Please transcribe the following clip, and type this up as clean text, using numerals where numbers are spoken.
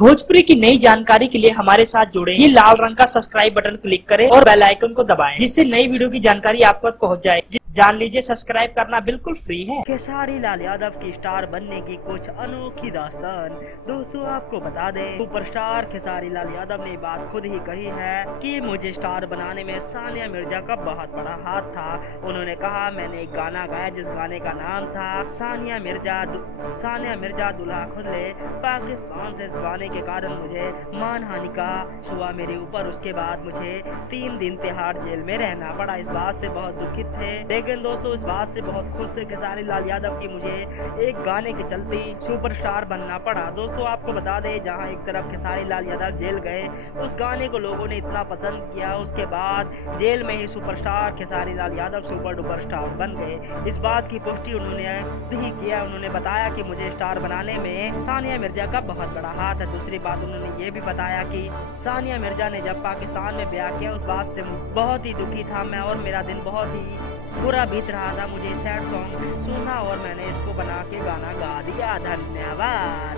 भोजपुरी की नई जानकारी के लिए हमारे साथ जुड़े। ये लाल रंग का सब्सक्राइब बटन क्लिक करें और बेल आइकन को दबाएं, जिससे नई वीडियो की जानकारी आप तक पहुंच जाए। जान लीजिए, सब्सक्राइब करना बिल्कुल फ्री है। खेसारी लाल यादव की स्टार बनने की कुछ अनोखी दास्तान। दोस्तों आपको बता दें, सुपरस्टार खेसारी लाल यादव ने बात खुद ही कही है कि मुझे स्टार बनाने में सानिया मिर्जा का बहुत बड़ा हाथ था। उन्होंने कहा, मैंने एक गाना गाया जिस गाने का नाम था सानिया मिर्जा दूल्हा खुद ले। पाकिस्तान से इस गाने के कारण मुझे मानहानि का हुआ मेरे ऊपर। उसके बाद मुझे 3 दिन तिहाड़ जेल में रहना पड़ा। इस बात से बहुत दुखित थे, लेकिन दोस्तों इस बात से बहुत खुश थे खेसारी लाल यादव की मुझे एक गाने के चलते सुपरस्टार बनना पड़ा। दोस्तों आपको बता दें, जहां एक तरफ खेसारी लाल यादव जेल गए, उस गाने को लोगों ने इतना पसंद किया, उसके बाद जेल में ही superstar Khesari Lal Yadav super duper star बन गए। इस बात की पुष्टि उन्होंने ही किया। उन्होंने बताया कि मुझे स्टार बनाने में सानिया मिर्जा का बहुत बड़ा हाथ है। दूसरी बात उन्होंने ये भी बताया कि सानिया मिर्जा ने जब पाकिस्तान में ब्याह किया, उस बात से बहुत ही दुखी था मैं, और मेरा दिन बहुत ही बुरा बीत रहा था। मुझे सैड सॉन्ग सुना और मैंने इसको बना के गाना गा दिया। धन्यवाद।